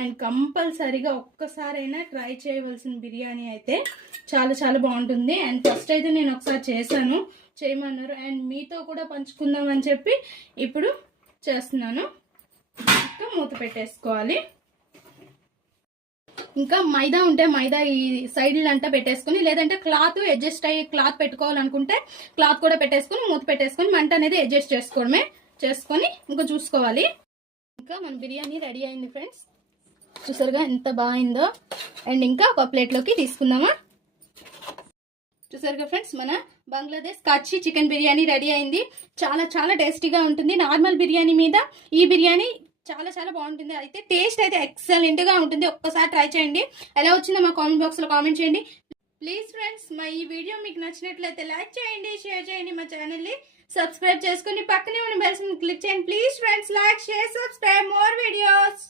And కంపల్సరీగా ఒక్కసారైనా try చేయవలసిన బిర్యానీ అయితే చాలా చాలా బాగుంటుంది. అండ్ ఫస్ట్ అయితే నేను ఒకసారి చేశాను, చేయమన్నారు, అండ్ మీతో కూడా పంచుకుందాం అని చెప్పి ఇప్పుడు చేస్తున్నాను. ఇంకా మూత పెట్టేసుకోవాలి. ఇంకా మైదా ఉంటే మైదా ఈ సైడ్లు అంతా పెట్టేసుకుని, లేదంటే క్లాత్ అడ్జస్ట్ అయ్యి క్లాత్ పెట్టుకోవాలనుకుంటే క్లాత్ కూడా పెట్టేసుకుని మూత పెట్టేసుకొని మంట అనేది అడ్జస్ట్ చేసుకొని ఇంకా చూసుకోవాలి. ఇంకా మన బిర్యానీ రెడీ అయింది ఫ్రెండ్స్, చూసారుగా ఎంత బాగుందో. అండ్ ఇంకా ఒక ప్లేట్లోకి తీసుకుందామా. చూసారుగా ఫ్రెండ్స్, మన బంగ్లాదేశ్ కచ్చి చికెన్ బిర్యానీ రెడీ అయింది. చాలా చాలా టేస్టీగా ఉంటుంది. నార్మల్ బిర్యానీ మీద ఈ బిర్యానీ చాలా చాలా బాగుంటుంది. అయితే టేస్ట్ అయితే ఎక్సలెంట్గా ఉంటుంది. ఒక్కసారి ట్రై చేయండి. ఎలా వచ్చిందో మా కామెంట్ బాక్స్లో కామెంట్ చేయండి. ప్లీజ్ ఫ్రెండ్స్, మా ఈ వీడియో మీకు నచ్చినట్లయితే లైక్ చేయండి, షేర్ చేయండి, మా ఛానల్ని సబ్స్క్రైబ్ చేసుకుని పక్కనే ఉన్న బెల్ సింబల్ క్లిక్ చేయండి. Please friends, like, share, subscribe more videos.